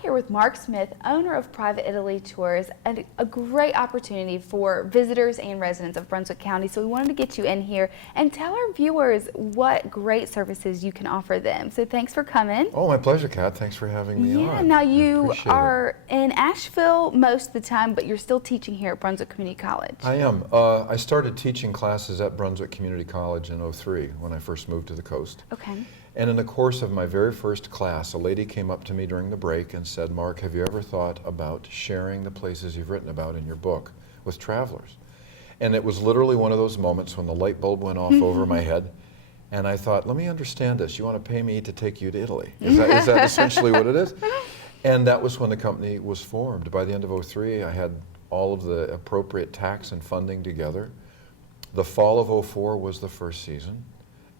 here with Mark Smith, owner of Private Italy Tours, and a great opportunity for visitors and residents of Brunswick County. So we wanted to get you in here and tell our viewers what great services you can offer them. So thanks for coming. Oh, my pleasure, Kat. Thanks for having me on. Yeah, now you are in Asheville most of the time, but you're still teaching here at Brunswick Community College. I am. I started teaching classes at Brunswick Community College in '03 when I first moved to the coast. Okay. And in the course of my very first class, a lady came up to me during the break and said, Mark, have you ever thought about sharing the places you've written about in your book with travelers? And it was literally one of those moments when the light bulb went off over my head. And I thought, let me understand this. You want to pay me to take you to Italy? Is that essentially what it is? And that was when the company was formed. By the end of '03, I had all of the appropriate tax and funding together. The fall of '04 was the first season.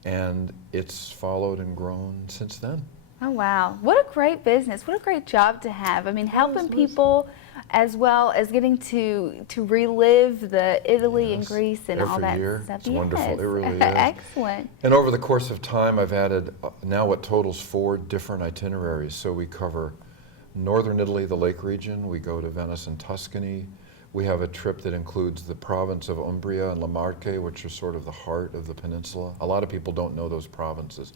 And it's followed and grown since then. Oh, wow. What a great business. What a great job to have. I mean, helping people as well as getting to relive the Italy and Greece and all that stuff. It's wonderful. It really is. Excellent. And over the course of time, I've added now what totals 4 different itineraries. So we cover northern Italy, the lake region. We go to Venice and Tuscany. We have a trip that includes the province of Umbria and La Marche, which are sort of the heart of the peninsula. A lot of people don't know those provinces,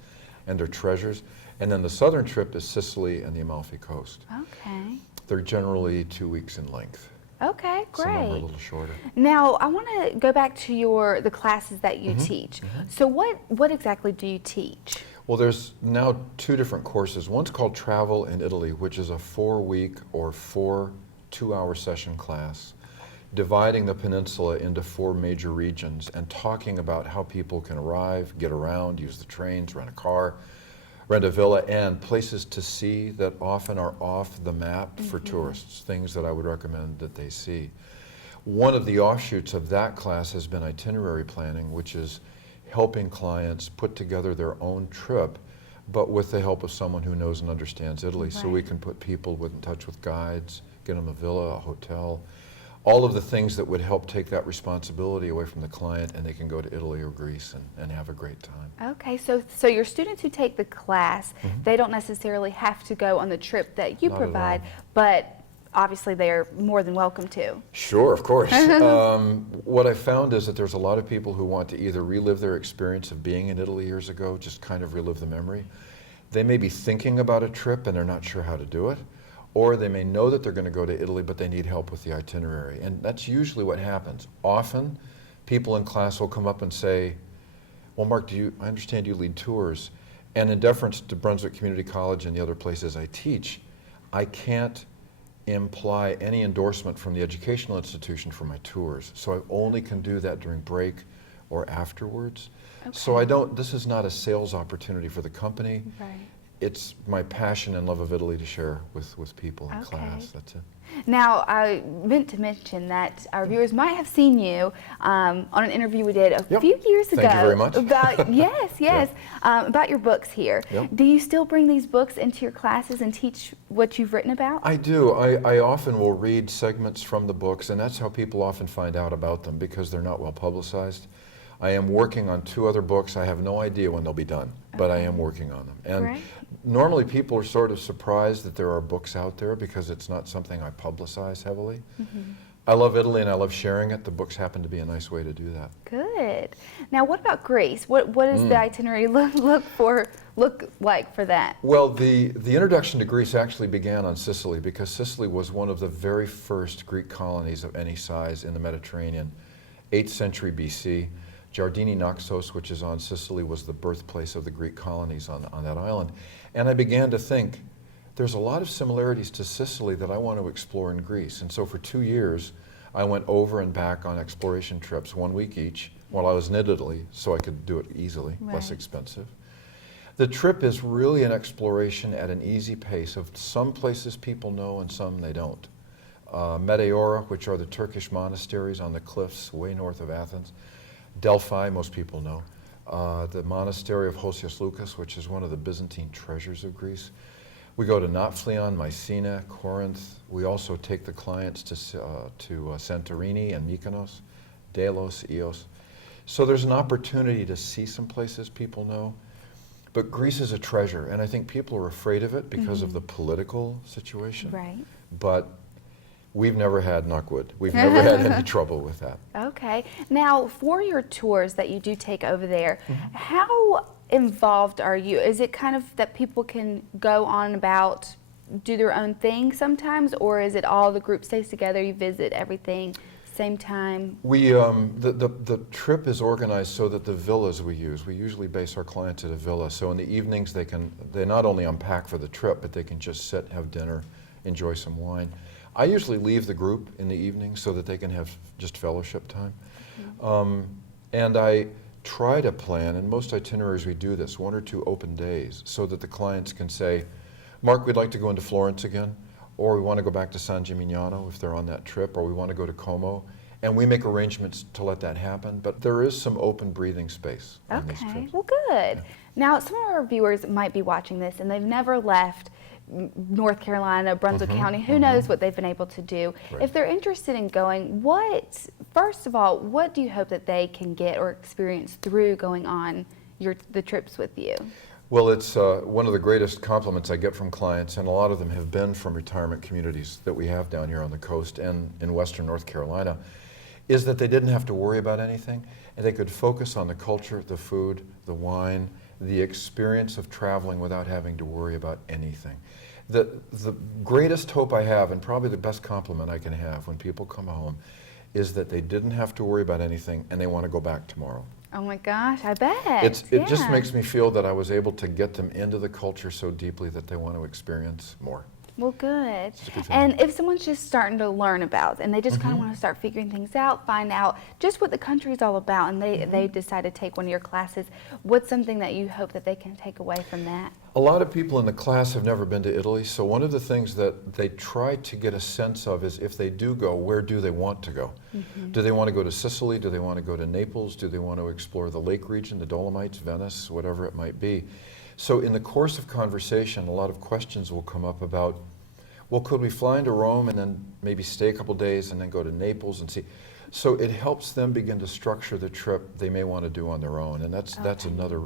and they're treasures. And then the southern trip is Sicily and the Amalfi Coast. Okay. They're generally 2 weeks in length. Okay, great. Some of them are a little shorter. Now, I want to go back to the classes that you teach. So what exactly do you teach? Well, there's now 2 different courses. One's called Travel in Italy, which is a 4-week or 4 2-hour session class, dividing the peninsula into 4 major regions and talking about how people can arrive, get around, use the trains, rent a car, rent a villa, and places to see that often are off the map for tourists, things that I would recommend that they see. One of the offshoots of that class has been itinerary planning, which is helping clients put together their own trip, but with the help of someone who knows and understands Italy. So we can put people in touch with guides, get them a villa, a hotel, all of the things that would help take that responsibility away from the client, and they can go to Italy or Greece and have a great time. Okay, so your students who take the class, they don't necessarily have to go on the trip that you provide, but obviously they're more than welcome to. Sure, of course. What I found is that there's a lot of people who want to either relive their experience of being in Italy years ago, just kind of relive the memory. They may be thinking about a trip and they're not sure how to do it. Or they may know that they're going to go to Italy, but they need help with the itinerary. And that's usually what happens. Often, people in class will come up and say, well, Mark, I understand you lead tours. And in deference to Brunswick Community College and the other places I teach, I can't imply any endorsement from the educational institution for my tours. So I only can do that during break or afterwards. Okay. So this is not a sales opportunity for the company. Right. It's my passion and love of Italy to share with people in class. That's it. Now, I meant to mention that our viewers might have seen you on an interview we did a few years ago. Thank you very much. About, about your books here. Yep. Do you still bring these books into your classes and teach what you've written about? I do. I often will read segments from the books, and that's how people often find out about them, because they're not well publicized. I am working on 2 other books. I have no idea when they'll be done, but I am working on them. And normally people are sort of surprised that there are books out there because it's not something I publicize heavily. I love Italy and I love sharing it. The books happen to be a nice way to do that. Good. Now, what about Greece? What does the itinerary look like for that? Well, the introduction to Greece actually began on Sicily, because Sicily was one of the very first Greek colonies of any size in the Mediterranean, 8th century BC. Giardini Naxos, which is on Sicily, was the birthplace of the Greek colonies on that island. And I began to think, there's a lot of similarities to Sicily that I want to explore in Greece. And so for 2 years, I went over and back on exploration trips, 1 week each, while I was in Italy, so I could do it easily, less expensive. The trip is really an exploration at an easy pace of some places people know and some they don't. Meteora, which are the Turkish monasteries on the cliffs way north of Athens. Delphi, most people know. The monastery of Hosios Loukas, which is one of the Byzantine treasures of Greece. We go to Nafplion, Mycena, Corinth. We also take the clients to Santorini and Mykonos, Delos, Ios. So there's an opportunity to see some places people know, But Greece is a treasure, and I think people are afraid of it because of the political situation. Right. But we've never had, knock wood, we've never had any trouble with that. Okay. Now, for your tours that you do take over there, how involved are you? Is it kind of that people can go on about, do their own thing sometimes, or is it all the group stays together, you visit everything same time? We, the trip is organized so that the villas we usually base our clients at a villa, so in the evenings they not only unpack for the trip, but they can just sit, have dinner, enjoy some wine. I usually leave the group in the evening so that they can have just fellowship time. And I try to plan, in most itineraries we do this, 1 or 2 open days so that the clients can say, Mark, we'd like to go into Florence again, or we want to go back to San Gimignano if they're on that trip, or we want to go to Como. And we make arrangements to let that happen, but there is some open breathing space on these Okay, trips. well good. Now, some of our viewers might be watching this and they've never left North Carolina, Brunswick County, who knows what they've been able to do. Right. If they're interested in going, first of all, what do you hope that they can get or experience through going on the trips with you? Well, it's one of the greatest compliments I get from clients, and a lot of them have been from retirement communities that we have down here on the coast and in western North Carolina, is that they didn't have to worry about anything, and they could focus on the culture, the food, the wine, the experience of traveling without having to worry about anything. The greatest hope I have, and probably the best compliment I can have when people come home, is that they didn't have to worry about anything and they want to go back tomorrow. Oh my gosh, I bet. It just makes me feel that I was able to get them into the culture so deeply that they want to experience more. Well, good. It's a good thing. And if someone's just starting to learn about and they just kind of want to start figuring things out, find out just what the country is all about, and they decide to take one of your classes, what's something that you hope that they can take away from that? A lot of people in the class have never been to Italy, so one of the things that they try to get a sense of is if they do go, where do they want to go? Do they want to go to Sicily? Do they want to go to Naples? Do they want to explore the lake region, the Dolomites, Venice, whatever it might be? So in the course of conversation, a lot of questions will come up about, well, could we fly into Rome and then maybe stay a couple days and then go to Naples and see? So it helps them begin to structure the trip they may want to do on their own, and that's another,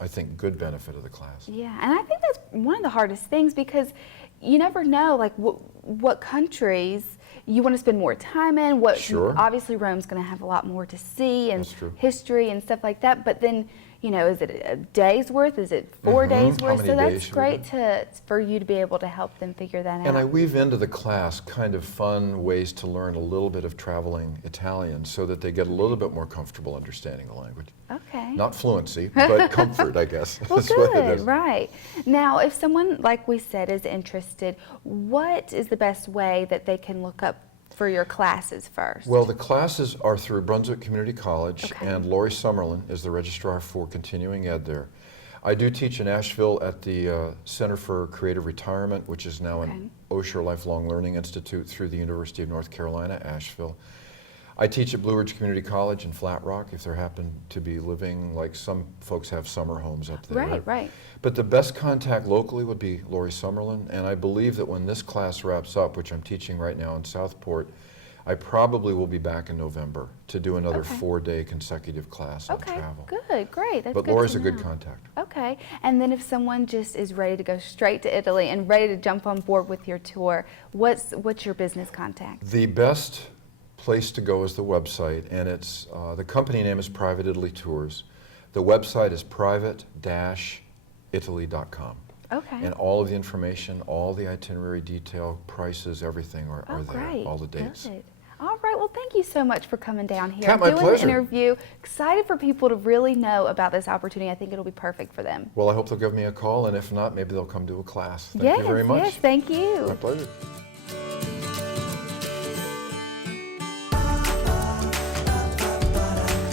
I think, good benefit of the class. Yeah, and I think that's one of the hardest things because you never know, like, what countries you want to spend more time in. Obviously, Rome's going to have a lot more to see and history and stuff like that, but then, you know, is it a day's worth? Is it 4 days worth? So that's great for you to be able to help them figure that out. And I weave into the class kind of fun ways to learn a little bit of traveling Italian so that they get a little bit more comfortable understanding the language. Okay. Not fluency, but comfort, I guess. Well, That's what it good, is. right. Now, if someone, like we said, is interested, what is the best way that they can look up for your classes first? Well, the classes are through Brunswick Community College, Okay. and Lori Summerlin is the registrar for continuing ed there. I do teach in Asheville at the Center for Creative Retirement, which is now an Osher Lifelong Learning Institute through the University of North Carolina, Asheville. I teach at Blue Ridge Community College in Flat Rock if there happen to be living, like some folks have summer homes up there. Right, right. But the best contact locally would be Lori Summerlin, and I believe that when this class wraps up, which I'm teaching right now in Southport, I probably will be back in November to do another 4-day consecutive class on travel. Good, great. That's But good Lori's to a good know. contact. Okay, and then if someone just is ready to go straight to Italy and ready to jump on board with your tour, what's your business contact? The best place to go is the website, and it's the company name is Private Italy Tours. The website is private-italy.com. Okay. And all of the information, all the itinerary detail, prices, everything are there, Great. all the dates. Good. All right, well, thank you so much for coming down here. Kat, my doing pleasure. the interview. Excited for people to really know about this opportunity. I think it'll be perfect for them. Well, I hope they'll give me a call, and if not, maybe they'll come to a class. Thank you very much. Yes, thank you. My pleasure.